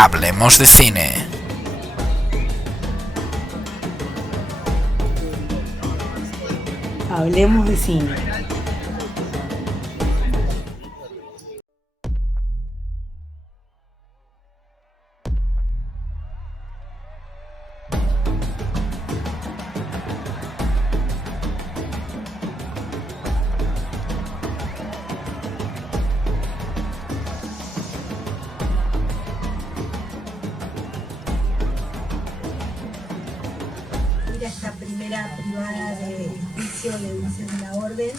Hablemos de cine. Hablemos de cine. Esta primera privada de juicio de Dulces de la Orden.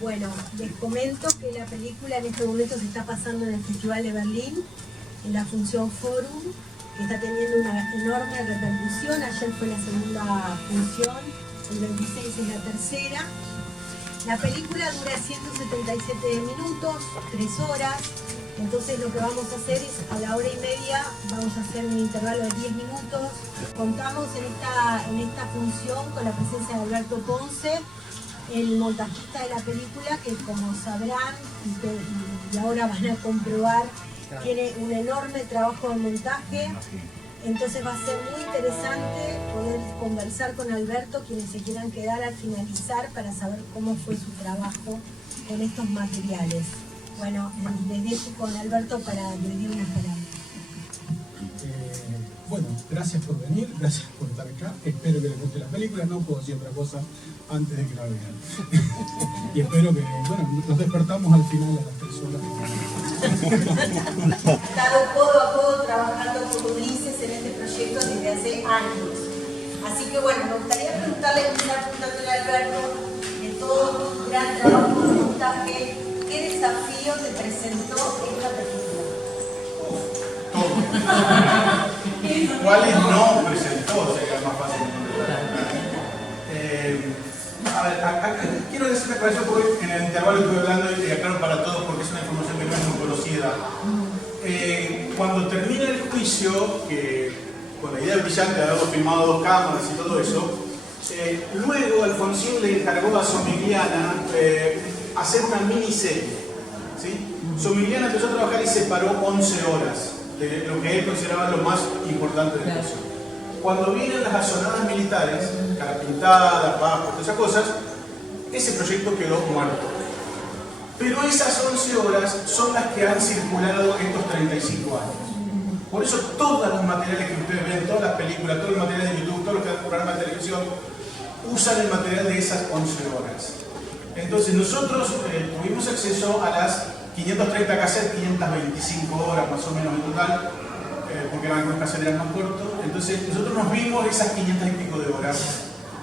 Bueno, les comento que la película en este momento se está pasando en el Festival de Berlín, en la función Forum, que está teniendo una enorme repercusión. Ayer fue la segunda función, el 26 es la tercera. La película dura 177 minutos, 3 horas. Entonces lo que vamos a hacer es, a la hora y media, vamos a hacer un intervalo de 10 minutos. Contamos en esta función con la presencia de Alberto Ponce, el montajista de la película, que como sabrán y ahora van a comprobar, tiene un enorme trabajo de montaje. Entonces va a ser muy interesante poder conversar con Alberto, quienes se quieran quedar al finalizar, para saber cómo fue su trabajo con estos materiales. Bueno, les dejo con Alberto para que le dé unas palabras. Bueno, gracias por venir, gracias por estar acá. Espero que les guste la película, no puedo decir otra cosa antes de que la vean. Y espero que, bueno, nos despertamos al final a las 3 horas. He estado codo a codo trabajando con Ulises en este proyecto desde hace años. Así que bueno, me gustaría preguntarle a Alberto, de todo tu gran trabajo de montaje, ¿qué desafío te presentó esta película? ¿Cuáles no presentó? Sería más fácil de a ver, quiero decirte para eso porque en el intervalo estuve hablando y aclaro para todos porque es una información que no es muy conocida. Cuando termina el juicio, que con la idea brillante de haberlo filmado 2 cámaras y todo eso, luego Alfonsín le encargó a Somigliana hacer una miniserie. ¿Sí? Somigliana empezó a trabajar y se paró 11 horas de lo que él consideraba lo más importante del juicio. Cuando vienen las azonadas militares, cara pintada, papas, todas esas cosas, ese proyecto quedó muerto. Pero esas 11 horas son las que han circulado estos 35 años. Por eso todos los materiales que ustedes ven, todas las películas, todos los materiales de YouTube, todos los programas de televisión, usan el material de esas 11 horas. Entonces nosotros tuvimos acceso a las 530 cassettes, 525 horas más o menos en total, porque algunos cassettes eran más cortos. Entonces nosotros nos vimos esas 500 y pico de horas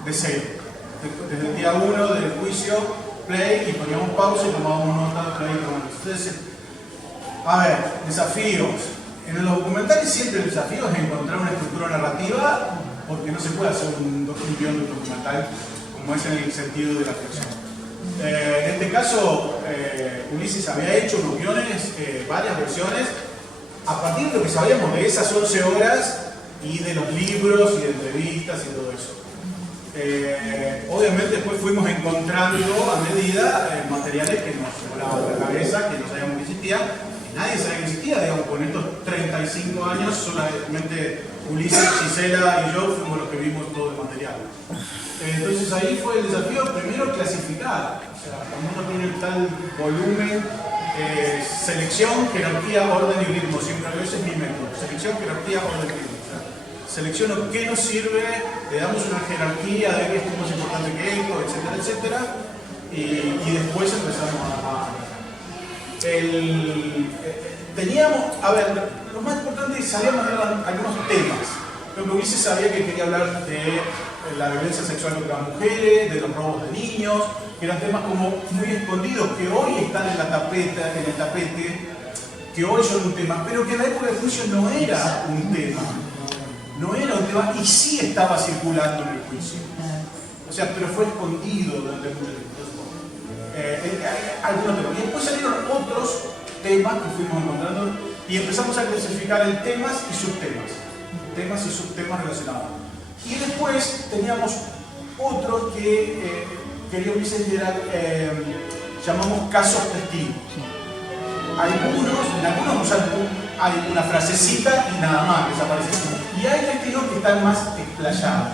de serie. Desde el día 1 del juicio, play, y poníamos pausa y tomábamos nota, play, tomamos. Entonces, a ver, desafíos. En los documentales siempre el desafío es encontrar una estructura narrativa, porque no se puede hacer un guión de documental como es en el sentido de la ficción. En este caso, Ulises había hecho unos guiones, varias versiones, a partir de lo que sabíamos de esas 11 horas y de los libros y de entrevistas y todo eso. Obviamente después fuimos encontrando a medida materiales que nos volaban la cabeza, que no sabíamos que existían, y nadie sabía que existía, digamos, con estos 35 años solamente Ulises, Gisela y yo fuimos los que vimos todo el material. Entonces ahí fue el desafío, primero clasificar, o sea, cuando uno tiene tal volumen, selección, jerarquía, orden y ritmo, siempre ese es mi método, selección, jerarquía, orden y ritmo. O sea, selecciono qué nos sirve, le damos una jerarquía de qué es más importante que esto, etcétera, etcétera, y después empezamos teníamos, a ver, lo más importante es sabíamos de algunos temas. Lo que Ulises sabía que quería hablar de la violencia sexual contra las mujeres, de los robos de niños, que eran temas como muy escondidos, que hoy están en el tapete, que hoy son un tema, pero que en la época del juicio no era un tema. No era un tema y sí estaba circulando en el juicio. O sea, pero fue escondido durante mucho tiempo. Algunos temas. Y después salieron otros temas que fuimos encontrando y empezamos a clasificar en temas y subtemas. Temas y subtemas relacionados. Y después teníamos otro que quería Ulises, llamamos casos testigos. en algunos hay una frasecita y nada más que desaparece. Y hay testigos que están más explayados,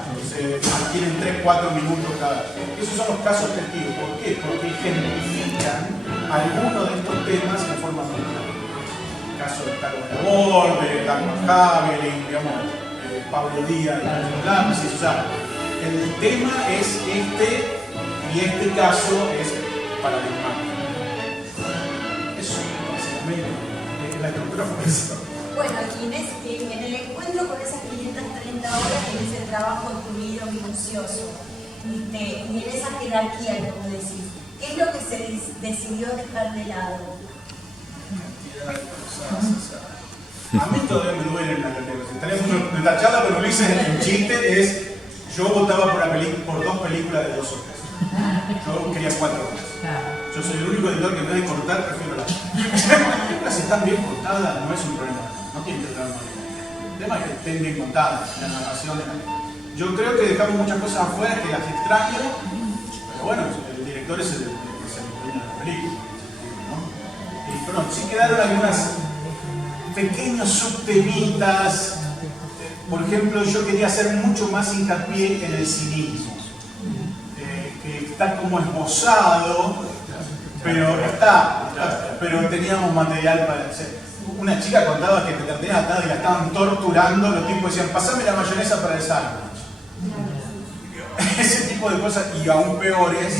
tienen 3-4 minutos cada. Esos son los casos testigos. ¿Por qué? Porque ejemplifican algunos de estos temas en forma social. El caso de Carlos Labor, de Dagmar Hagelin, digamos, Pablo Díaz, de Nacho Lances, o sea, el tema es este y este caso es paradigmático. Eso, básicamente, la estructura fue eso. Bueno, Inés, en el encuentro con esas 530 horas, en ese trabajo incluido minucioso, y en esa jerarquía, como decís, ¿qué es lo que se decidió dejar de lado? A mí todavía me duele en la estaría mucho de la charla, pero lo hice en chiste, es yo votaba por 2 películas de 2 horas. Yo quería 4 horas. Yo soy el único editor que me da de cortar, prefiero las películas. Si están bien cortadas, no es un problema. No tienen que tener mal. El tema es que estén bien contadas, la narración. Yo creo que dejamos muchas cosas afuera que las extraño, pero bueno, el director es el dueño de la película. ¿No? Y pronto, sí quedaron algunas pequeños subtemitas. Por ejemplo, yo quería hacer mucho más hincapié en el cinismo, que está como esbozado, pero teníamos material para hacer. Una chica contaba que te tenían atada y la estaban torturando, los tipos decían, pasame la mayonesa para el sándwich. Ese tipo de cosas, y aún peores,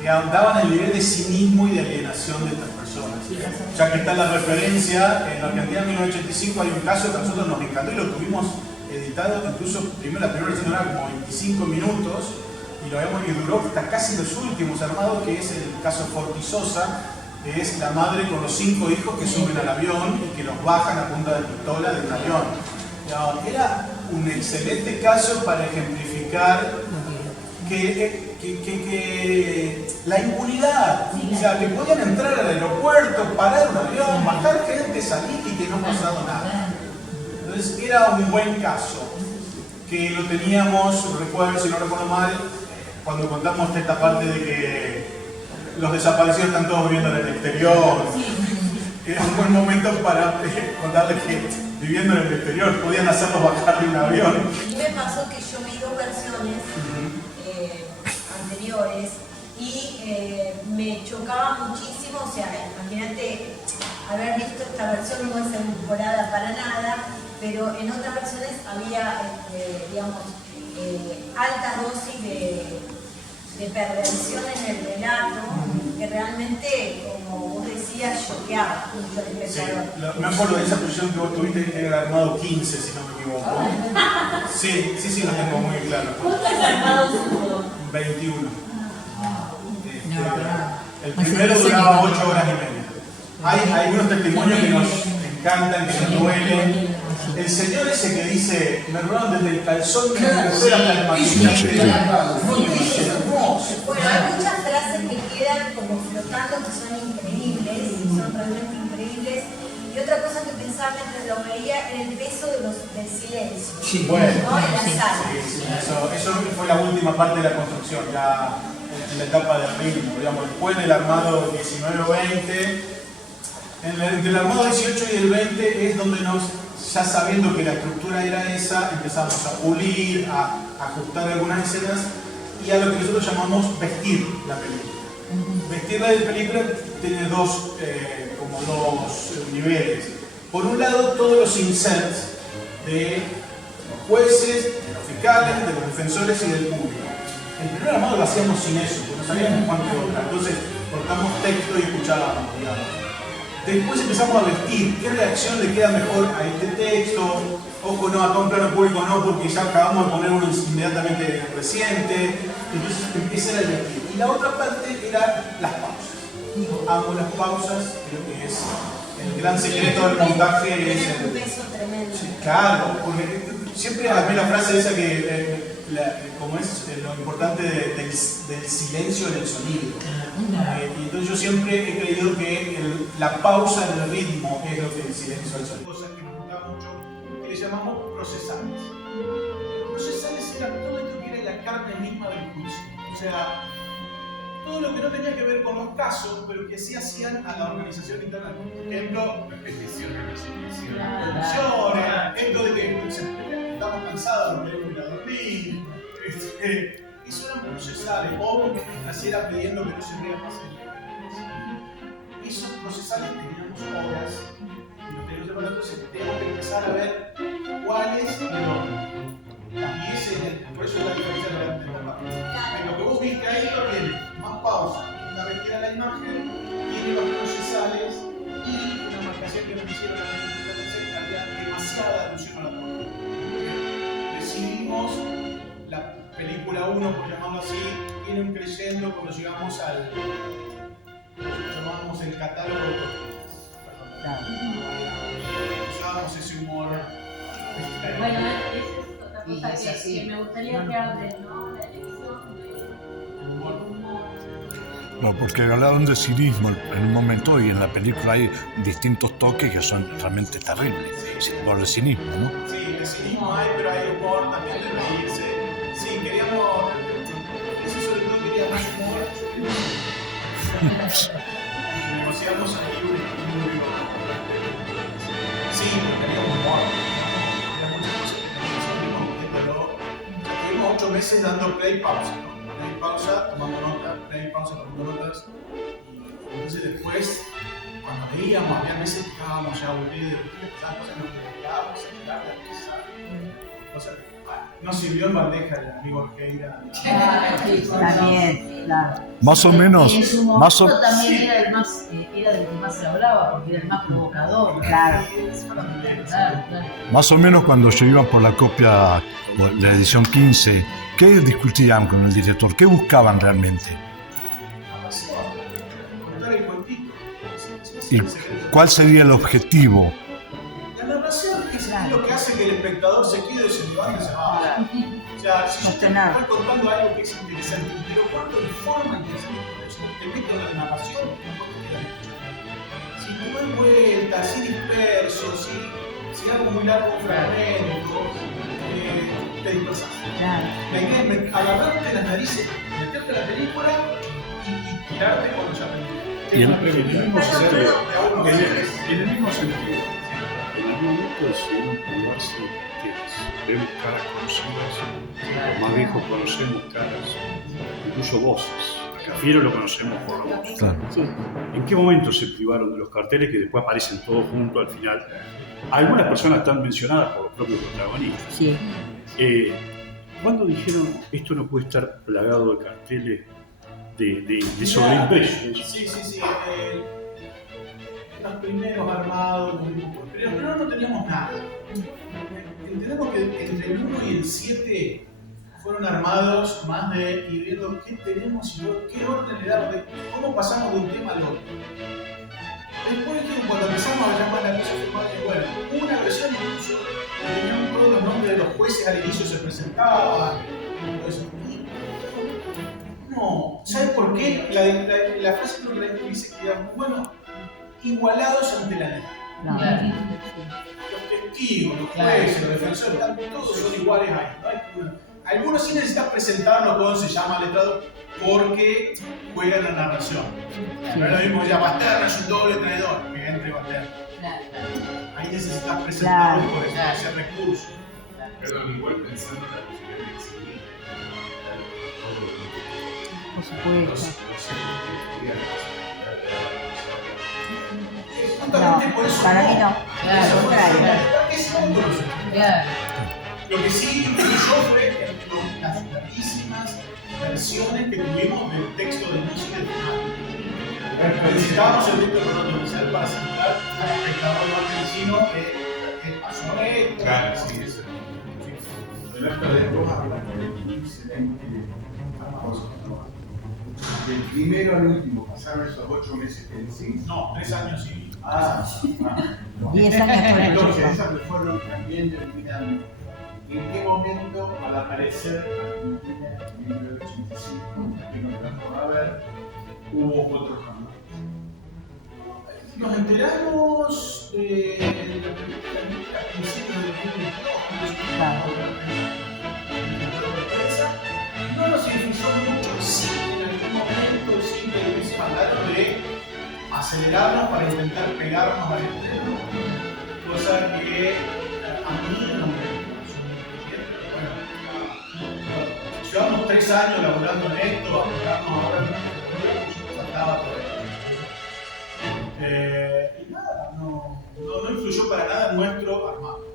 que daban el nivel de cinismo y de alienación de estas personas. Ya que está la referencia, en la Argentina en 1985 hay un caso que a nosotros nos encantó y lo tuvimos editado, incluso la primera versión era como 25 minutos, y duró hasta casi los últimos armados, que es el caso Fortisosa, que es la madre con los 5 hijos que suben al avión y que los bajan a punta de pistola del avión. Era un excelente caso para ejemplificar que la impunidad, o sea, que podían entrar al aeropuerto, parar un avión, matar gente, salir y que no pasaba nada. Entonces era un buen caso, que lo teníamos, recuerdo, si no recuerdo mal, cuando contamos esta parte de que los desaparecidos están todos viviendo en el exterior. Era un buen momento para contarles que viviendo en el exterior podían hacerlos bajar de un avión. A mí me pasó que yo vi 2 versiones anteriores y me chocaba muchísimo, o sea, imagínate haber visto esta versión, no es edulcorada para nada, pero en otras versiones había, digamos, alta dosis de perversión en el relato, que realmente, como vos decías, choqueaba mucho al espectador. Sí, me acuerdo de esa posición que vos tuviste que era armado 15, si no me equivoco. Sí, lo tengo muy claro. ¿Cuántos armados hubo? 21. El primero duraba 8 horas y media. Hay unos testimonios que nos encantan, que nos duelen. El señor ese que dice, me robaron desde el calzón de la mujer hasta el maquillaje. Bueno, hay muchas frases que quedan como flotando, que son increíbles, son realmente increíbles. Y otra cosa que pensaba mientras lo veía era el peso del silencio. Sí, bueno. ¿No? En la sala. Sí, eso fue la última parte de la construcción, ya en la etapa del ritmo, digamos, después del armado 19 o 20. Entre el armado 18 y el 20 es donde ya sabiendo que la estructura era esa, empezamos a pulir, a ajustar algunas escenas y a lo que nosotros llamamos vestir la película. Vestir la película tiene dos niveles. Por un lado, todos los inserts de los jueces, de los fiscales, de los defensores y del público. El primer armado lo hacíamos sin eso, porque no sabíamos cuánto otra. Entonces cortamos texto y escuchábamos, digamos. Después empezamos a vestir, qué reacción le queda mejor a este texto, ojo no, a un plano público no, porque ya acabamos de poner uno inmediatamente reciente, entonces ese era el vestir. Y la otra parte era las pausas. Amo las pausas, creo que es el gran secreto del montaje. Tiene un peso tremendo. Sí, claro, porque siempre a mí la frase esa que, como es lo importante del silencio en el sonido. Y entonces yo siempre he creído que la pausa en el ritmo es lo que el silencio del sonido. Cosas que nos gusta mucho, que le llamamos procesales. Procesales era todo esto que era la carne misma del juicio. O sea, todo lo que no tenía que ver con los casos, pero que sí hacían a la organización interna. Por ejemplo, peticiones, esto de que estamos cansados, no queremos ir a dormir. Eso eran procesales, o que naciera pidiendo que no se vea más el. Esos procesales teníamos horas, entonces tenemos que empezar a ver cuál es el orden. Y ese es por eso es la diferencia de la etapa. En lo que vos viste ahí lo tiene más pausa, una vez que era la imagen, tiene los procesales y una marcación que nos hicieron la competencia que había demasiada alusión a la toma. Decidimos la película 1, por llamarlo así, tiene un creyendo cuando llegamos al llamamos el catálogo de usábamos ese humor. Bueno, esa es otra cosa que me gustaría que hablen, ¿no? La elección del humor. No, porque hablaron de cinismo en un momento y en la película hay distintos toques que son realmente terribles. Por el cinismo, ¿no? Sí, de cinismo hay, pero hay humor también de reírse. Sí, queríamos. Eso sobre todo queríamos humor. Negociamos ahí un equilibrio. Sí, pero queríamos humor. Había muchas cosas que teníamos viéndolo. Estuvimos 8 meses dando play pausa, ¿no? Play pausa, tomando notas, play pausa, tomando notas. Y entonces después, cuando veíamos, había meses que estábamos ya aburridos, cosas que nos quedábamos a mirar la mesa. Cosas que no sirvió en bandeja el amigo Orqueira. También, claro. Más o menos. Y en su momento también era del que más se hablaba, porque era el más provocador. Claro. Claro. Más o menos cuando se iban por la copia de la edición 15, ¿qué discutían con el director? ¿Qué buscaban realmente? Contar el cuentito. ¿Y cuál sería el objetivo? La narración es lo que hace que el espectador se quede, se levante y se vaya. O sea, si yo te estoy contando algo que es interesante, pero cuando de forma interesante, te meto en la narración, si no doy vueltas, si disperso, si hago muy largo un fragmento, te dispersas. La idea es agarrarte las narices, meterte en la película y tirarte cuando ya te y en el mismo sentido, en el mismo sentido, en algún momento decidieron privarse de carteles. Vemos caras conocidas, los más viejos conocemos caras, incluso voces. A Cafiero lo conocemos por la voz. Claro. ¿En qué momento se privaron de los carteles que después aparecen todos juntos al final? Algunas personas están mencionadas por los propios protagonistas. Sí. ¿Cuándo dijeron esto no puede estar plagado de carteles de sobreimpresos? Sí. Los primeros armados, pero primero no teníamos nada. Entendemos que entre el 1 y el 7 fueron armados más de ir viendo qué tenemos y qué orden le damos, cómo pasamos de un tema al otro. Después, cuando empezamos a llamar la cosa formal, bueno, hubo una versión incluso que tenían todos los nombres de los jueces al inicio se presentaban. No, ¿sabes por qué? La frase que nos dice que bueno, igualados ante la ley. Claro. Los testigos, los jueces, los defensores, todos son iguales ahí. ¿No? Algunos sí necesitan presentarlo con se llama letrado porque juegan la narración. No es lo mismo ya Basterna es un doble traidor que entre Basterna. Ahí necesitas presentarlo por eso, ese recurso. Perdón, igual pensando en la posibilidad de exhibir Por supuesto. Justamente por eso para mí no. Claro, Al contrario. Claro. Lo que sí me dio fue las larguísimas versiones que tuvimos del texto de música del final. Necesitábamos el texto pronuncial para asegurar al espectador argentino que pasó esto. Claro, sí, eso. El acto de dos hablan del primero al último, pasaron esos 8 meses que decís. No, 3 años y. 10 años por el Entonces, último. esas que fueron también terminando. ¿En qué momento, al aparecer Argentina en 1985, que nos trajo a ver, hubo otros cambios? Nos enteramos a principios de 2022. No nos influyó mucho, sí, en algún momento acelerarnos para intentar pegarnos al estreno, cosa que a mí no me pareció muy bien. Llevamos 3 años laburando en esto, apurarnos ahora en una película que yo faltaba todavía. Y nada, no influyó para nada en nuestro armado.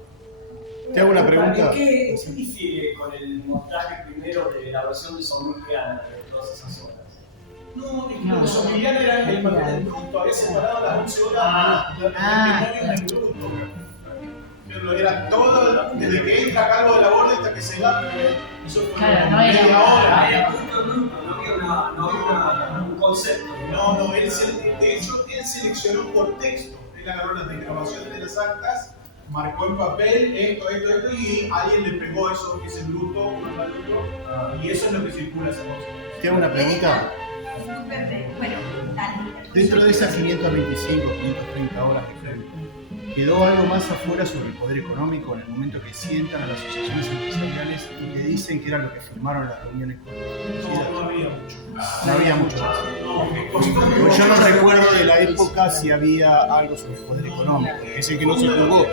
Te hago una pregunta. ¿Qué difiere con el montaje primero de la versión de Somiliana de todas esas horas? No, es que lo de Somiliana era el material del bruto, había separado las 11 horas del testimonio del bruto. Pero era todo, desde que entra Calvo de la Borde hasta que se va, eso fue media hora. No había un concepto. No, de hecho, él seleccionó por texto. Él agarró las desgrabaciones de las actas, marcó en papel esto, y alguien le pegó eso, que es el bruto, uno al otro, y eso es lo que circula esa cosa. Te hago una pregunta. Bueno, dale. Dentro de esas 525, 530 horas que fue, ¿quedó algo más afuera sobre el poder económico en el momento que sientan a las asociaciones empresariales y que dicen que era lo que firmaron en las reuniones con No había mucho. No había mucho más. No, Yo no recuerdo de la época si había algo sobre el poder económico, que es el que no se jugó.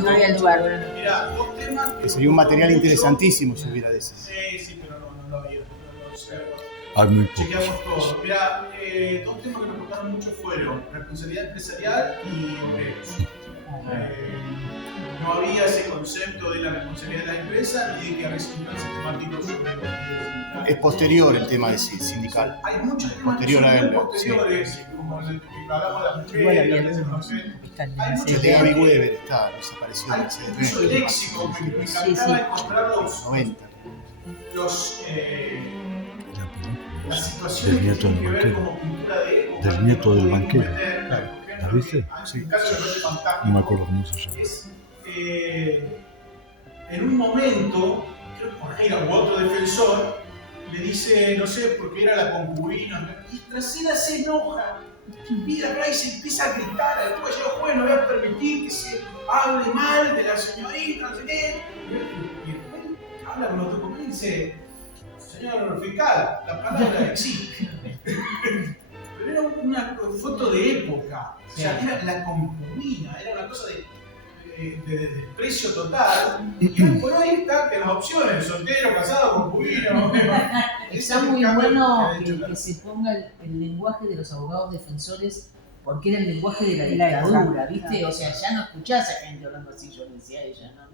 No había lugar. Mira, 2 temas Que sería un material interesantísimo si hubiera de ese. Sí, pero no había. Hay muy pocos. Chequeamos todo. Mira, 2 temas que nos contaron mucho fueron responsabilidad empresarial y obreros. No había ese concepto de la responsabilidad de la empresa ni de que había un plan sistemático sobre los sindicales. Es posterior el tema de sindical. Hay muchos temas Posterior a él, posteriores, como el que hablamos de las Igual había mujeres, algunos. hay muchos El de Gaby Weber está, desapareció hay del CDP. incluso léxico, me encantaba encontrar 90. las situaciones que tienen que ver como cultura de época. Del nieto del banquero. Claro. ¿La viste? Sí. Un caso que me parece fantástico. No me acuerdo cómo se llama. Es, en un momento, creo que Jorge u otro defensor le dice, no sé, porque era la concubina, y Trasera se enoja, mira acá y se empieza a gritar, después yo, bueno, voy a permitir que se hable mal de la señorita, no sé qué. Y después habla con otro compañero y dice, señor fiscal, la palabra existe. Pero era una foto de época, o sea, era la concubina, era una cosa de desprecio total. Y hoy por hoy está que las opciones, soltero, casado, concubino. Está muy bueno que se ponga el lenguaje de los abogados defensores, porque era el lenguaje de la dictadura, ¿viste? O sea, ya no escuchás a gente hablando así, yo decía ella, no.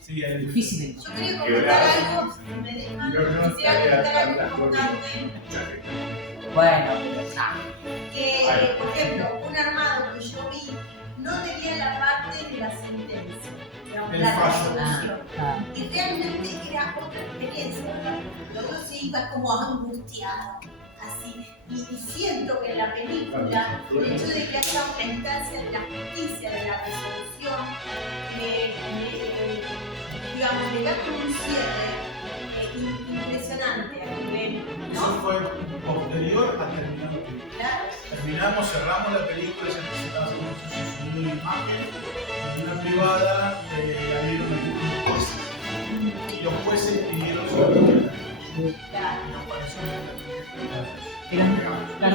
Sí, es difícil. Yo quería comentar algo, me dejan, quisiera comentar algo importante. Bueno, que, por ejemplo, un armado que yo vi no tenía la parte de la sentencia, digamos, la resolución. Y realmente era otra experiencia, ¿verdad? Uno se iba como angustiado, así. Y siento que en la película, el hecho de que haya una instancia de la justicia, de la resolución, digamos, le da como un cierre impresionante a nivel, ¿no? Eso fue posterior a terminar la película. Claro. Terminamos, cerramos la película, ya se estaba haciendo su imagen, en una privada, abrieron un juez. Y los jueces pidieron su opinión. Pero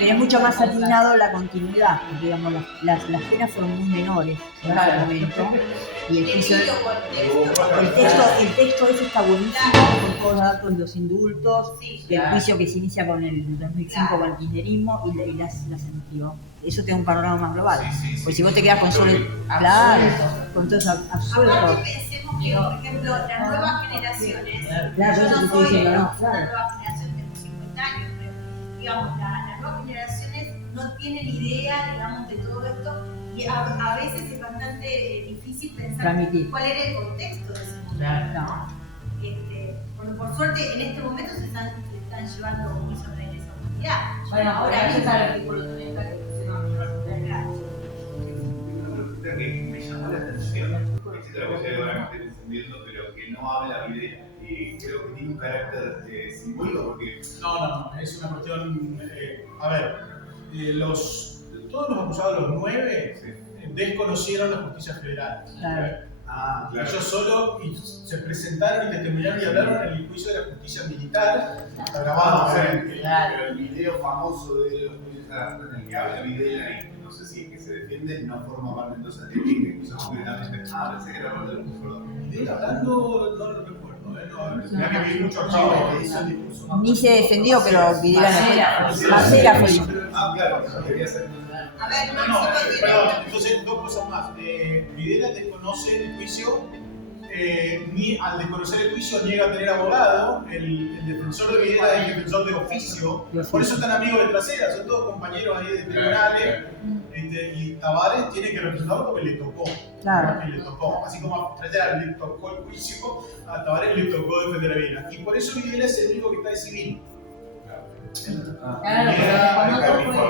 es mucho más atinado la continuidad, digamos, las penas fueron muy menores en ese momento y el juicio, el texto ese está buenísimo con todos los datos de los indultos, del juicio que se inicia con el 2005 con el kirchnerismo y las emitió. Eso te da un panorama más global, porque si vos te quedas con solo con todo eso absuelto. Aparte pensemos que, por ejemplo, las nuevas generaciones, Claro, yo no estoy soy diciendo, una ¿no? Claro. nueva generación, tengo 50 años, pero digamos, las nuevas generaciones no tienen idea, digamos, de todo esto y a veces es bastante difícil pensar Transmitir. cuál era el contexto de ese momento, ¿no? Porque por suerte en este momento se están llevando juicios de esa unidad. Bueno, ahora mismo. está el artículo 30 que pusieron. Una pregunta que me llamó la atención, es otra cosa que ahora me estoy confundiendo, pero que no habla bien y creo que tiene un carácter simbólico porque... No, es una cuestión, a ver, todos los acusados, los 9, desconocieron la justicia federal. Claro. Claro. Ellos solo se presentaron y testimonaron y hablaron en el juicio de la justicia militar. Está grabado. Pero el video famoso de los juicios en el que habla Videla y no sé si es que se defiende, no forma parte entonces del crimen. Pensé que era parte de los juicios. Videla hablando, no lo recuerdo. Mirá que vi mucho archivo. Ni se defendió, pero Videla Macera fue. Claro, quería ser. A ver, No, perdón, entonces dos cosas más. Videla desconoce el juicio, ni al desconocer el juicio niega a tener abogado. El defensor de Videla es el defensor de oficio. Por eso están amigos de Trasera, son todos compañeros ahí de tribunales. Y Tavares tiene que representarlo porque le tocó. Claro. Porque le tocó. Así como a Trasera le tocó el juicio, a Tavares le tocó defender a Videla. Y por eso Videla es el único que está de civil. Claro, pero con otro fue.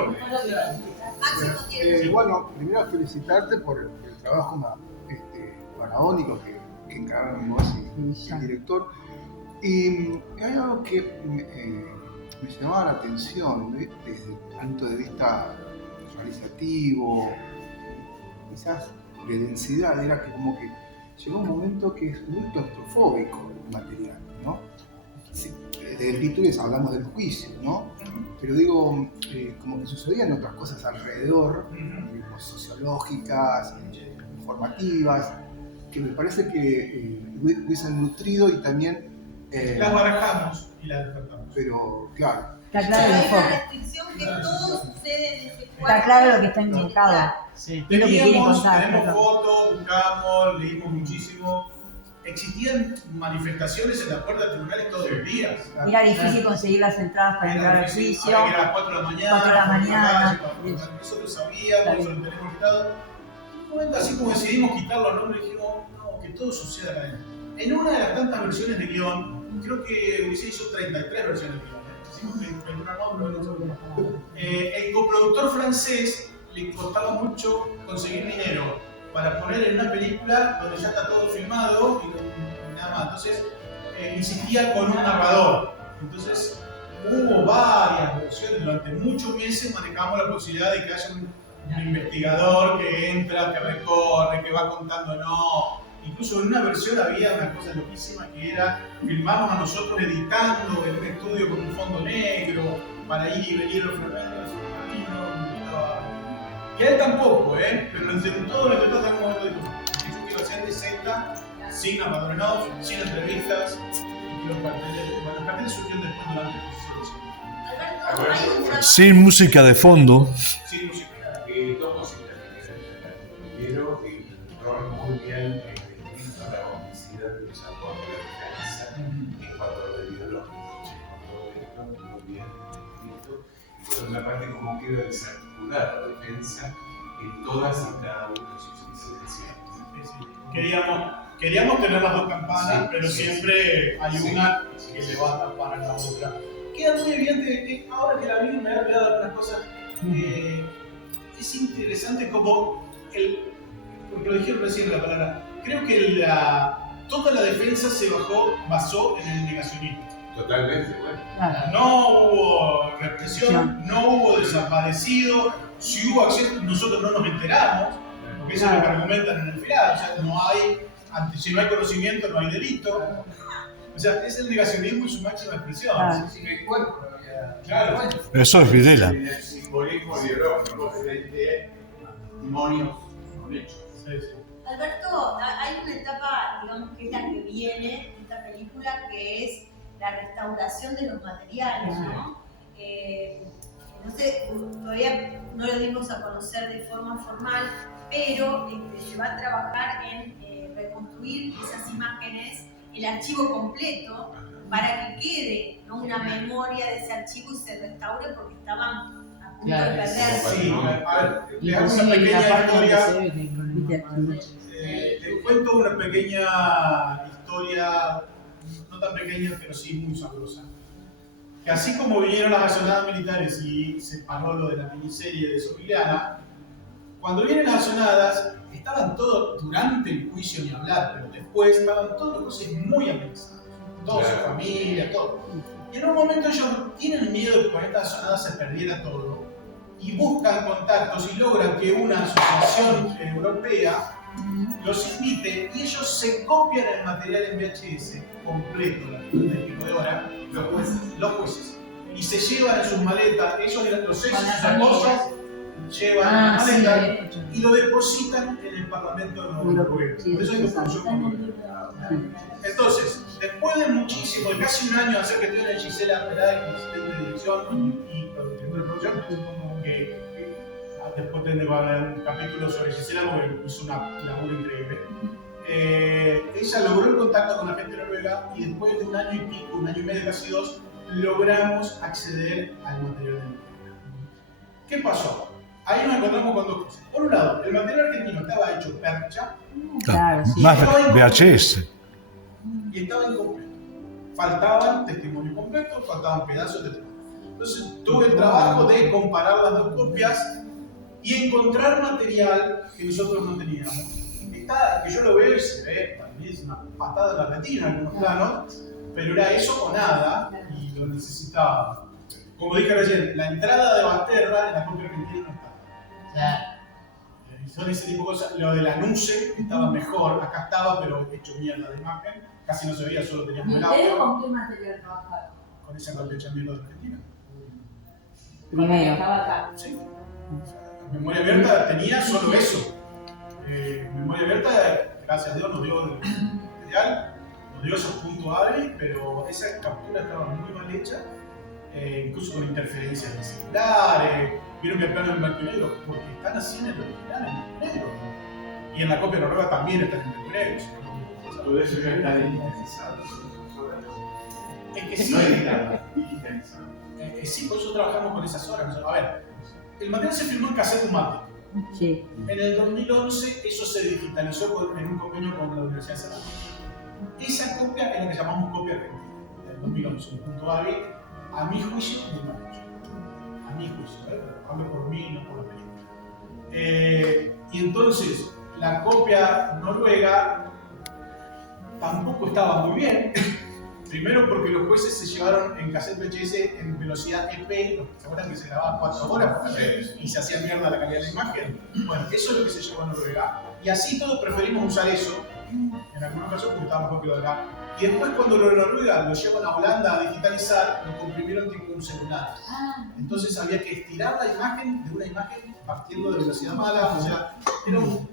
Bueno, primero felicitarte por el trabajo faraónico que encargaron vos y el director. Y hay algo que me llamaba la atención desde el punto de vista realizativo, quizás de densidad, era que como que llegó un momento que es muy claustrofóbico el material, ¿no? Sí, desde el título hablamos del juicio, ¿no? Pero digo, como que sucedían otras cosas alrededor, sociológicas, informativas, que me parece que hubiesen nutrido y también... las barajamos y las despertamos. Pero, claro. Está claro el hay una enfoque. restricción que todo sucede en ese cuadro. Está claro lo que está inventado. Sí. Es lo que quiere contar. Tenemos fotos, buscamos, leímos muchísimo. Existían manifestaciones en las puertas de tribunales todos los días. Era difícil conseguir las entradas para entrar al juicio. Era a las 4 de la mañana. 4 de la mañana. Nosotros sabíamos, eso lo tenemos quitado. En un momento así como decidimos quitar los nombres, dijimos, no, que todo suceda acá adentro. En una de las tantas versiones de guión, creo que Ulises hizo 33 versiones de guión. El coproductor francés le costaba mucho conseguir dinero para poner en una película donde ya está todo filmado y nada más. Entonces insistía con un narrador. Entonces hubo varias versiones. Durante muchos meses manejamos la posibilidad de que haya un investigador que entra, que recorre, que va contando no. Incluso en una versión había una cosa loquísima que era filmamos a nosotros editando en un estudio con un fondo negro para ir y venir los fragmentos. Y a él tampoco, pero entre todo lo que trata en un momento de yo quiero hacer de Z, sin narradores, sin entrevistas, y los carteles surgieron después durante el proceso de cine. Sin música de fondo. Sin música. Dos cositas que quiero muy bien la publicidad de los acuerdos de defensa en cuanto a lo ideológico, con todo esto muy bien escrito. Y por otra parte, cómo queda desarticulada la defensa en todas y cada una de sus incidencias. Queríamos tener las dos campanas, pero siempre hay una que se va a tapar a la otra. Queda muy evidente que ahora que la vi me ha olvidado algunas cosas. Es interesante como porque lo dijeron recién la palabra, creo que toda la defensa se basó en el negacionismo. Totalmente, bueno. No hubo represión, no hubo desaparecido, si hubo acción nosotros no nos enteramos, porque eso es lo que argumentan en el final, o sea, si no hay conocimiento no hay delito. O sea, es el negacionismo y su máxima expresión. Sin el cuerpo no había... Claro. Eso es Videla. El simbolismo ideológico frente a demonios con hechos. Alberto, hay una etapa, digamos, que es la que viene de esta película, que es la restauración de los materiales, ¿no? No sé, todavía no lo dimos a conocer de forma formal, pero se va a trabajar en reconstruir esas imágenes, el archivo completo, para que quede, ¿no?, una memoria de ese archivo y se restaure porque estaban a punto de perderse. Sí, ¿no? le hago una pequeña historia. Te cuento una pequeña historia, no tan pequeña, pero sí muy sabrosa. Que así como vinieron las gasonadas militares y se paró lo de la miniserie de Sorigliana, cuando vienen las gasonadas, estaban todos, durante el juicio ni hablar, pero después estaban todos los jueces muy amenazados, toda su familia, todo. Y en un momento ellos tienen miedo de que con estas gasonadas se perdiera todo y buscan contactos y logran que una asociación europea los invite y ellos se copian el material en VHS completo, el tipo de hora, los jueces, y se llevan en sus maletas, ellos los sus esposas llevan la maleta y lo depositan en el Parlamento noruego. Por eso hay construcción. Entonces, después de muchísimo, de casi un año de hacer gestión de Gisela Peláez como asistente de dirección y director de producción, después tendré un capítulo sobre Gisela porque hizo una labor increíble. Ella logró el contacto con la gente noruega y después de un año y pico, un año y medio, casi 2, logramos acceder al material de Noruega. ¿Qué pasó? Ahí nos encontramos con dos cosas. Por un lado, el material argentino estaba hecho percha, Más VHS. y estaba incompleto. Faltaban testimonios completos, faltaban pedazos de testimonio. Entonces tuve el trabajo de comparar las dos copias y encontrar material que nosotros no teníamos. Que yo lo veo y se ve, para mí es una patada en la retina en algunos planos, pero era eso o nada y lo necesitaba. Como dije recién, la entrada de Basterra en la copia argentina no estaba. Son ese tipo de cosas. Lo de la nuce estaba mejor, acá estaba, pero hecho mierda de imagen. Casi no se veía, solo teníamos el ¿Ustedes audio. con qué material trabajaron? Con esa copia hecha mierda de Argentina. Primero. Estaba acá. Sí. Memoria Abierta tenía solo eso. Memoria Abierta, gracias a Dios, nos dio el material, nos dio esos puntos AVI, pero esa captura estaba muy mal hecha, incluso con interferencias de celulares. Vieron que el plano es en blanco y negro, porque están así en el original, en blanco y negro. Y en la copia noruega también están en blanco y negro. Todo eso ya está digitalizado. Es que sí. No editado, digitalizado. Sí, por eso trabajamos con esas horas. A ver, el material se filmó en cassette mático. Sí. En el 2011 eso se digitalizó en un convenio con la Universidad de Salamanca. Esa copia es la que llamamos copia argentina, del 2011, un punto AVI, a mi juicio, muy mal hecho. A mi juicio, hablo por mí, no por la película. Y entonces, la copia noruega tampoco estaba muy bien. Primero porque los jueces se llevaron en cassette VHS en velocidad EP, ¿se acuerdan que se grababa 4 horas y se hacía mierda la calidad de la imagen? Bueno, eso es lo que se llevó a Noruega. Y así todos preferimos usar eso, en algunos casos porque estaba mejor que lo de acá. Y después cuando lo de Noruega lo llevan a Holanda a digitalizar, lo comprimieron tipo un celular. Entonces había que estirar la imagen de una imagen partiendo de velocidad mala, o sea, era un...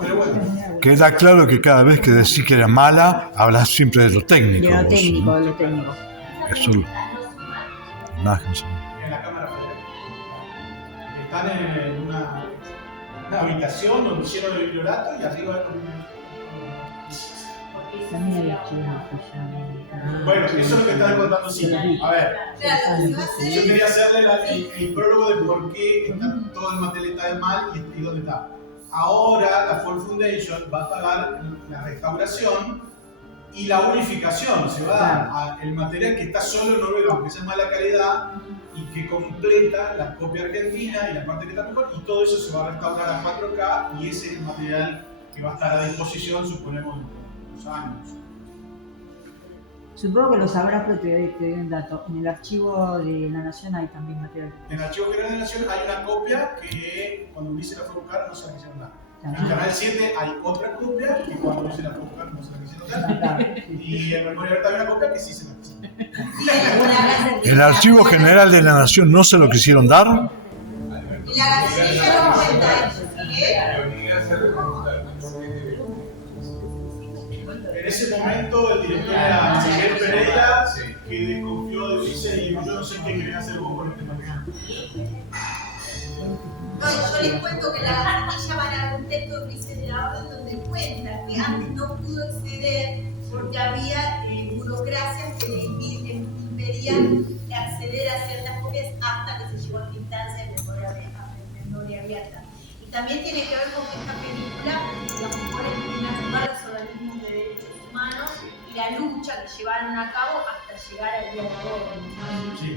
Pero bueno. Queda claro que cada vez que decís que era mala, hablas siempre de lo técnico. De lo vos, técnico, ¿no? de lo técnico. Eso es imagen, sí. En la cámara federal. Están en una habitación donde hicieron el bibliorato y arriba bueno, eso es lo que estaba contando Silvia. A ver, yo quería hacerle el prólogo de por qué todo el material está mal y dónde está. Ahora la Ford Foundation va a pagar la restauración y la unificación. Se va a dar el material que está solo en Noruega, aunque sea de mala calidad, y que completa la copia argentina y la parte que está mejor, y todo eso se va a restaurar a 4K y ese es el material que va a estar a disposición, suponemos, en unos años. Supongo que lo sabrás, pero te doy un dato. En el archivo de la Nación hay también material. En el archivo general de la Nación hay una copia que cuando Ulises la fue a buscar no se la quisieron dar. En el canal 7 hay otra copia que cuando Ulises la fue a buscar no se la quisieron dar. Y en Memoria Abierta hay una copia que sí se la quisieron dar. ¿El Archivo General de la Nación no se lo quisieron dar? Y la Cancillería no cuenta eso, En ese momento el director era Miguel Pereira, que desconfió de Ulises y yo no sé qué quería hacer vos con este material. No, yo les cuento que la Cancillería va a dar un texto de Ulises de la Orden donde cuenta que antes no pudo acceder porque había burocracias que le impedían acceder a ciertas copias hasta que se llegó a esta instancia de memoria abierta. Y también tiene que ver con que esta película, digamos, pone en primer lugar los organismos de derechos humanos y la lucha que llevaron a cabo hasta llegar al día de hoy. Sí,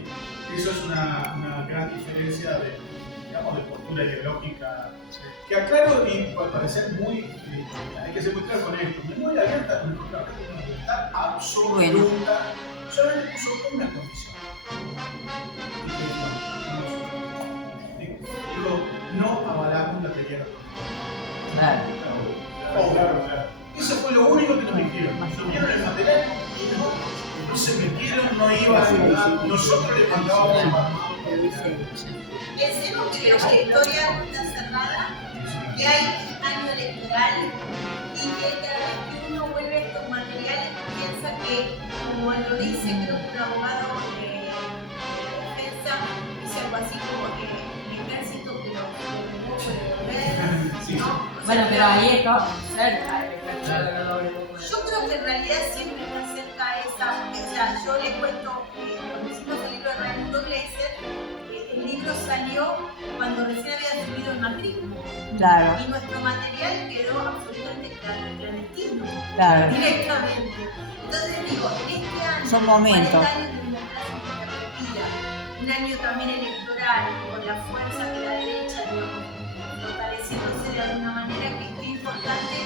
eso es una gran diferencia de, digamos, de postura ideológica. Que aclaro y al parecer muy, hay que ser muy claro con esto. Memoria Abierta con nuestra libertad absoluta, solamente puso una condición. Digo, no avalamos la pelea. Claro. iban, nosotros le mandábamos. Pensemos que la historia no está cerrada, que hay año electoral y que cada vez que uno vuelve a estos materiales piensa que, como lo dice creo que un abogado de defensa, dice algo así como que el ejército que lo puede devolver, ¿no? Bueno, pero ahí está cerca. Yo creo que en realidad siempre está cerca esa, o sea, yo les cuento, cuando hicimos el libro de Raimundo Gleiser, el libro salió cuando recién había subido el matrícula. Claro. Y nuestro material quedó absolutamente clandestino. Claro. Directamente. Entonces digo, en este año, Son momentos. 40 años de democracia interrumpida, un año también electoral, con la fuerza de la derecha, digamos, fortaleciéndose de alguna manera, que es importante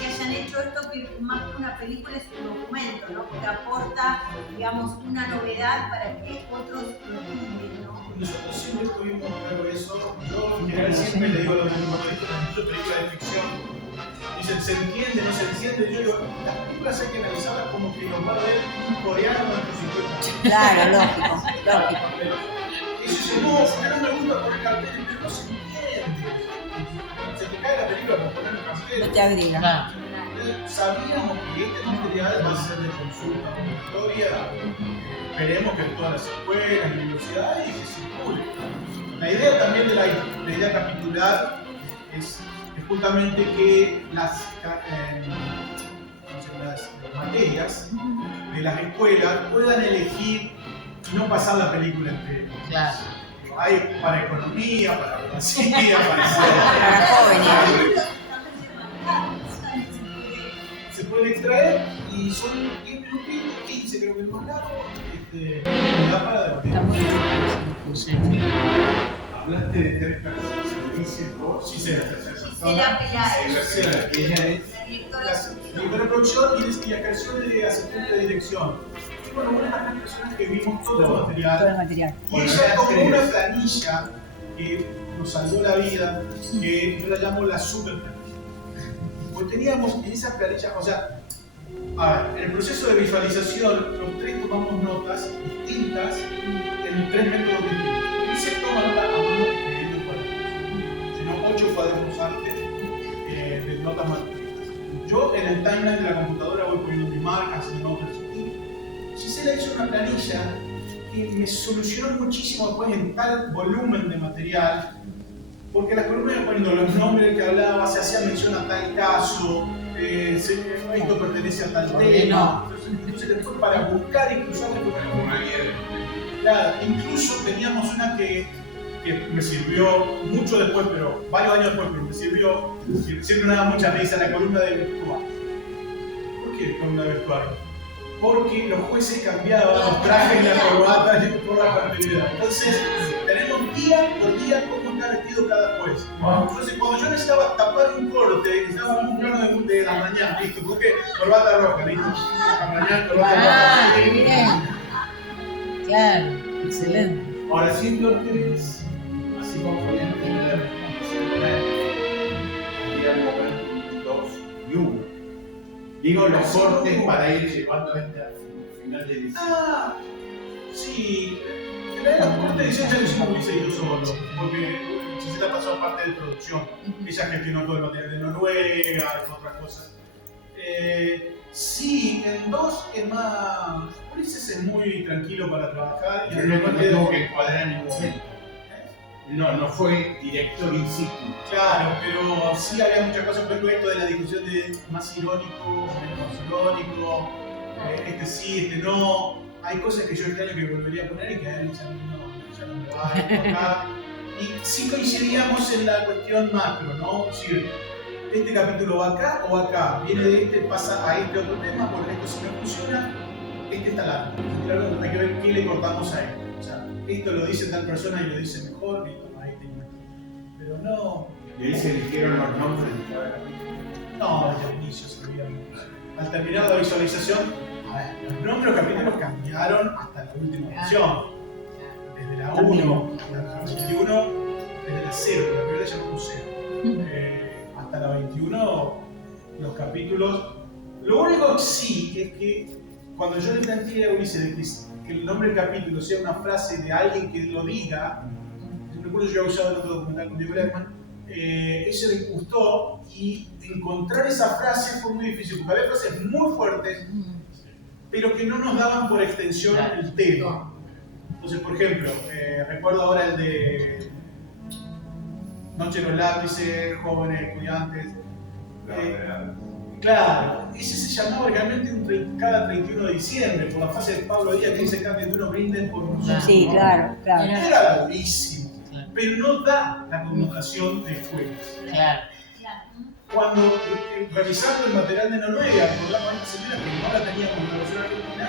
que hayan hecho esto, que más que una película es un documento, ¿no? Porque aporta, digamos, una novedad para que otros lo estudien, ¿no? Nosotros siempre tuvimos claro eso. Yo en general siempre le digo a los periodistas, cuando películas de ficción, dicen, ¿se entiende, no se entiende? Yo digo, las películas hay que analizarlas como que nos va a ver un coreano en los 50. Claro, lógico, lógico. Y eso dice, no, porque no me gusta poner carteles, pero no se entiende. Se te cae la película por poner un cartel. No te agrega. Sabíamos que este material va a ser de consulta obligatoria. Esperemos que en todas las escuelas, universidades, y que circule. La idea también de la idea capitular es justamente que las materias de las escuelas puedan elegir y no pasar la película entera. Claro. Hay para economía, para abogacía, para jóvenes. Se pueden extraer y son 10 minutitos, 15 creo que es más largo. Da para debatir. Hablaste de tres personas, dices vos. Sí, sé la tercera persona. Ella Peláez. Ella es la directora de producción y la creación de asistente de dirección. Y bueno, una de las personas que vimos todo el material. Todo el material. Y ella como una planilla que nos salvó la vida, que yo la llamo la super planilla. Porque teníamos en esa planilla, o sea, a ver, en el proceso de visualización, los tres tomamos notas distintas en 3 métodos distintos. Y se toma nota a mano escribiendo cuadernos, sino 8 cuadernos antes de notas más distintas. Yo en el timeline de la computadora voy poniendo mis marcas, mis notas. Y Gisela hizo una planilla que me solucionó muchísimo después en tal volumen de material, porque las columnas iban poniendo los nombres del que hablaba, se hacía mención a tal caso, esto pertenece a tal tema. Entonces después para buscar y cruzar claro, incluso teníamos una que me sirvió mucho después, pero varios años después, pero me sirvió, siempre me daba mucha risa, la columna de vestuario. ¿Por qué columna de vestuario? Porque los jueces cambiaban los trajes y la corbata por la continuidad. Entonces, tenemos día por día cómo está vestido cada juez. Entonces, cuando yo necesitaba tapar un corte, necesitaba un plano de la mañana, listo, porque corbata roja, listo. La mañana, corbata roja. Bien. Claro, excelente. Ahora, siendo tres, así vamos poniendo en la responsabilidad, había el momento 2 y 1. Digo los cortes para ir llevando este al final de edición. Ah, sí. En realidad los cortes de edición ya lo hicimos muy seguido solo, porque Gisela pasó a parte de producción. Ella gestionó todo el material de Noruega y otras cosas. Sí, en 2 es más. Ulises es muy tranquilo para trabajar. Y no tuvo que encuadrar en ningún momento. No fue director in situ. Claro, pero sí había muchas cosas, por ejemplo, esto de la discusión de más irónico, menos irónico, este sí, este no. Hay cosas que yo este año que volvería a poner y que a él ya no me va acá. Y sí coincidíamos en la cuestión macro, ¿no? Sí, este capítulo va acá o acá, viene de este, pasa a este otro tema, porque esto si no funciona, este está largo. Hay que ver qué le cortamos a esto. O sea, esto lo dice tal persona y lo dice mejor, ahí tengo. Pero no. Y ahí se eligieron los nombres de cada capítulo. No, desde el inicio se veían. Al terminar la visualización, los nombres de los capítulos cambiaron hasta la última versión. Desde la 1 hasta la 21, desde la 0, la primera ya llamamos 0. Hasta la 21, los capítulos. Lo único que sí es que cuando yo le planteé a Ulises que el nombre del capítulo sea una frase de alguien que lo diga, recuerdo yo había usado en otro documental con Diego Lerman, eso le gustó y encontrar esa frase fue muy difícil, porque había frases muy fuertes, pero que no nos daban por extensión el tema. Entonces, por ejemplo, recuerdo ahora el de Noche de los lápices, jóvenes estudiantes. Claro, ese se llamaba realmente cada 31 de diciembre, por la frase de Pablo Díaz que dice cada 31 brinden por nosotros. Sí, claro. Era durísimo, pero no da la connotación de jueves. Claro. Cuando revisando el material de Noruega, recordamos antes que no la teníamos en la versión argentina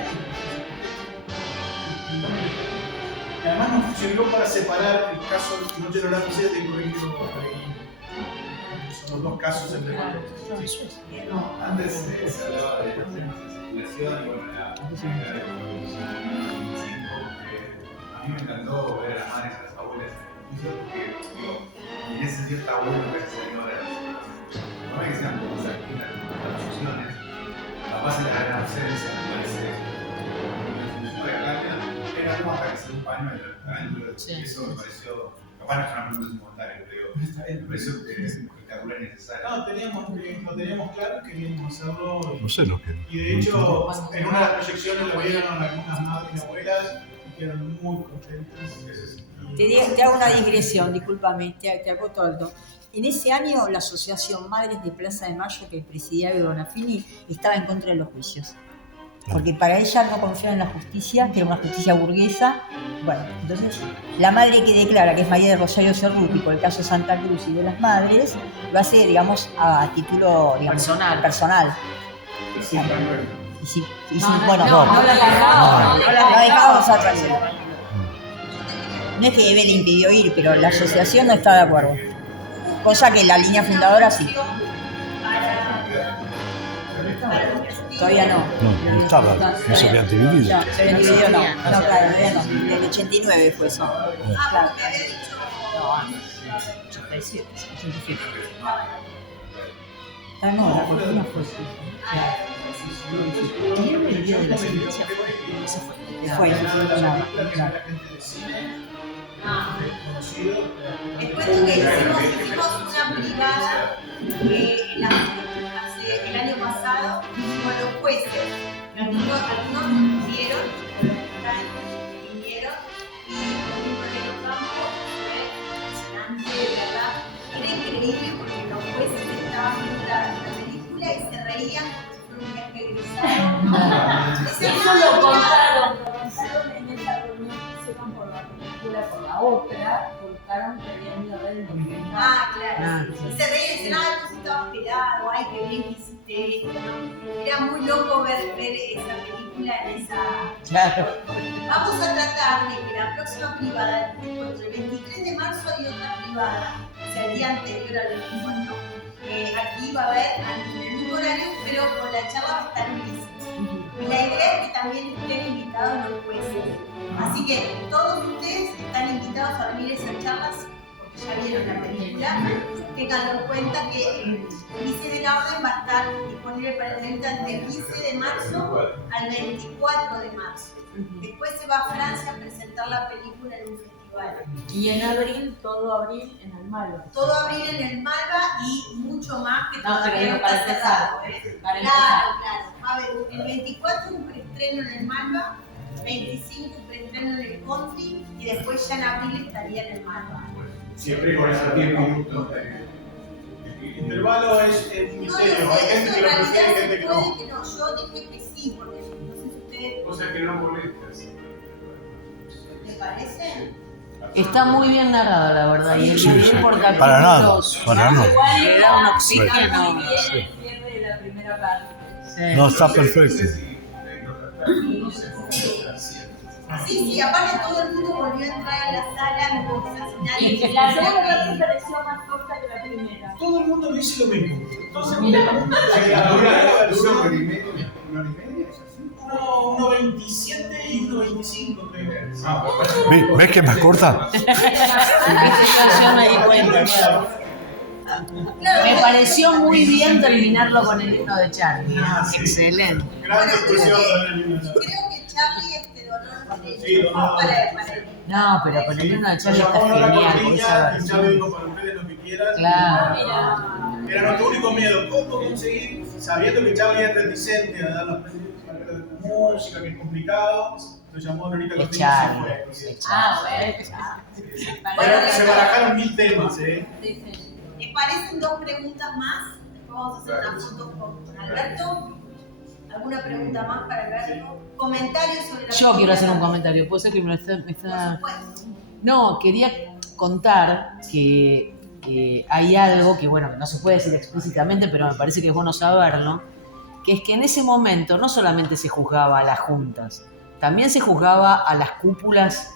y además nos sirvió para separar el caso de Noche de los lápices del colegio. Son los dos casos entre Antes se hablaba de la circulación y bueno, a mí me encantó ver a las madres y a las abuelas en el juicio porque en ese sentido está bueno que se señora. No es que sean cosas distintas como las funciones, capaz en la gran ausencia me parece era como hasta que se dio un pañuelo adentro. Eso me pareció, capaz no es una pregunta simultánea, pero me pareció espectacular y necesario. No, lo teníamos claro que queríamos hacerlo. No sé lo que. Y de hecho, en una de las proyecciones lo vieron algunas madres y abuelas y quedaron muy contentas. Te hago una digresión, discúlpame, te hago todo. En ese año, la Asociación Madres de Plaza de Mayo, que presidía Edo Bonafini, estaba en contra de los juicios. Porque para ella no confiaba en la justicia, que era una justicia burguesa. Bueno, entonces, la madre que declara, que es María de Rosario Cerruti, por el caso de Santa Cruz y de las madres, lo hace, digamos, a título personal. No la dejamos atrás. No es que Eve le impidió ir, pero la asociación no está de acuerdo. Cosa que la línea fundadora sí. Todavía no. No estaba, no se habían dividido. No, se habían dividido, no. No, claro, todavía no. Del 89 fue eso. Claro. No, 87, 87. Ah, no, la cortina fue así. Y el día de la sentencia fue. Claro. Después de que hicimos una privada el año pasado con los jueces. Algunos vinieron y el campo fue impresionante, de verdad. Era increíble porque los jueces estaban viendo la película y se reían como si fuera un viaje egresado. Eso lo contaron en esa reunión que hicieron por la película, por la ópera, contaron que habían ido a ver el documental. Claro. Y se reían y decían, vos estabas pelado, ay, qué bien que hiciste esto, ¿no? Era muy loco ver esa película en esa... Claro. Vamos a tratar de que la próxima privada, entre el 23 de marzo hay otra privada, o sea, el día anterior al encuentro, aquí va a haber en el mismo horario, pero con la charla va a estar Ulises. Y la idea es que también estén invitados los jueces. Así que todos ustedes están invitados a venir a esas charlas, porque ya vieron la película. Tengan en cuenta que Ulises de la Orden va a estar disponible para el evento del 15 de marzo al 24 de marzo. Después se va a Francia a presentar la película en un festival. Y en abril, todo abril en el Malva. Todo abril en el Malva y mucho más que No, todavía no para está empezar. cerrado. Para Claro. Va a haber el 24 un preestreno en el Malva, 25 un preestreno en el Country y después ya en abril estaría en el Malva. Siempre con esos 10 minutos. El intervalo es un misterio. Hay gente que lo prefiere y gente que no. Yo dije que sí, porque no sé si ustedes... Cosas que no molestas. ¿Les parece? Está muy bien narrado, la verdad. Y el Sí, video sí. por capítulos. Para nada. Le da un oxígeno. Muy bien el cierre de la primera parte. No, está perfecto. Sí, aparte todo el mundo volvió a entrar a la sala, no hubo Y la segunda parte me pareció más corta que la primera. Todo el mundo me dice lo mismo. Entonces, ¿Dura una hora y media? ¿Es así? 1.27 y 1.25 creo. ¿Ves que es más corta? Esta canción me di cuenta, claro. Me pareció muy bien terminarlo con el himno de Charlie. Excelente. Gran discusión sobre el himno. Creo que Charlie donó el Sí, donó. para No, pero con el himno de Charlie está Llamó a la genial. Por cortina esa y Charlie dijo para ustedes lo que quieran. Claro. Era nuestro único miedo. ¿Cómo conseguir, sabiendo que Charlie es reticente a dar las carreras de música, que es complicado? Lo llamó Lolita Cortina y se fue. Pero se barajaron 1000 temas, ¿Les parecen 2 preguntas más? Después vamos a hacer una foto con Alberto. ¿Alguna pregunta más para Alberto? ¿Comentarios sobre la Yo quiero película? hacer un comentario. ¿Puede ser que me está... Por supuesto. No, quería contar que hay algo que, bueno, no se puede decir explícitamente, pero me parece que es bueno saberlo, que es que en ese momento no solamente se juzgaba a las juntas, también se juzgaba a las cúpulas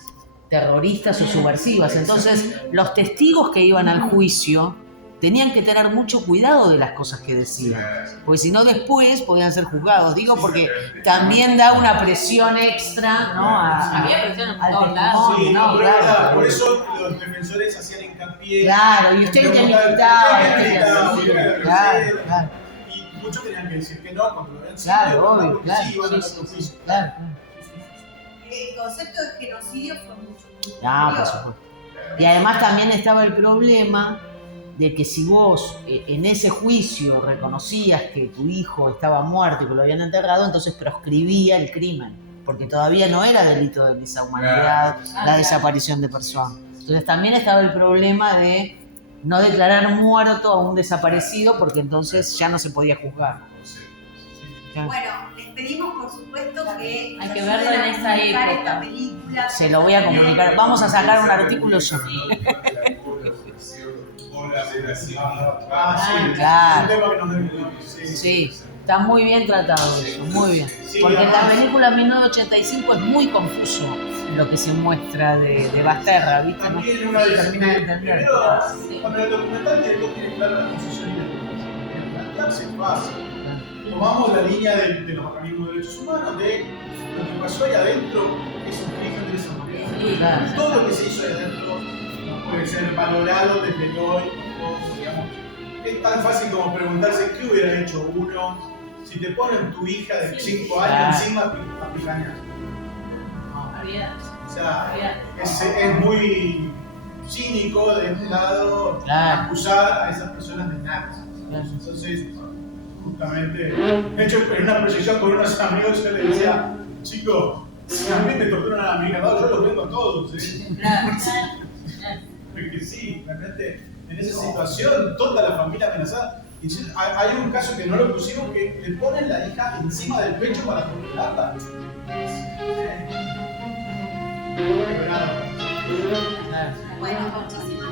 terroristas o subversivas. Entonces, los testigos que iban al juicio tenían que tener mucho cuidado de las cosas que decían, porque si no después podían ser juzgados. Digo porque también da una presión extra, ¿no? Había presión al por todos lados. testimonio, Sí, ¿no? pero es verdad, Claro. por eso los defensores hacían hincapié. Claro, y usted en que preguntar, limitaba, ¿qué usted limitaba? que ¿Qué limitaba? claro, claro. Y muchos tenían que decir que no cuando lo habían sido, Claro, obvio, porque claro. sí iban a Sí, otro juicio. Claro. El concepto de genocidio fue mucho. Ah, por supuesto. Y además también estaba el problema de que si vos en ese juicio reconocías que tu hijo estaba muerto y que lo habían enterrado, entonces proscribía el crimen, porque todavía no era delito de lesa humanidad la desaparición de personas. Entonces también estaba el problema de no declarar muerto a un desaparecido, porque entonces ya no se podía juzgar. Bueno, les pedimos por supuesto que Hay que nos verlo ayuden en a esa comunicar época. esta película. Se lo voy a comunicar. Vamos a sacar un artículo yo. Claro. Un tema que nos debe- Sí, está muy bien tratado eso, muy bien. Sí, Porque en la además- película 1985 es muy confuso lo que se muestra de Basterra, ¿viste? No También una se termina de entender. Primero, cuando el documental tiene clara la posición y plantarse es fácil. Tomamos la línea de los organismos de derechos humanos, de lo que pasó ahí adentro, es un crimen de lesa humanidad. Sí, claro. Todo lo que se hizo ahí adentro no puede ser valorado desde hoy, o, digamos. Es tan fácil como preguntarse qué hubiera hecho uno si te ponen tu hija de 5 años Claro. encima a picañas. Había- O sea, había- es muy cínico de este lado Claro. acusar a esas personas de nada. Claro. Entonces, justamente, de hecho, en una proyección con unos amigos yo les decía, chicos, si a mí me torturan a mi ganado, yo los vendo a todos. Claro. Porque sí, realmente, en esa situación, toda la familia amenazada. Y hay un caso que no lo pusimos, que le ponen la hija encima del pecho para controlarla. Bueno, muchísimas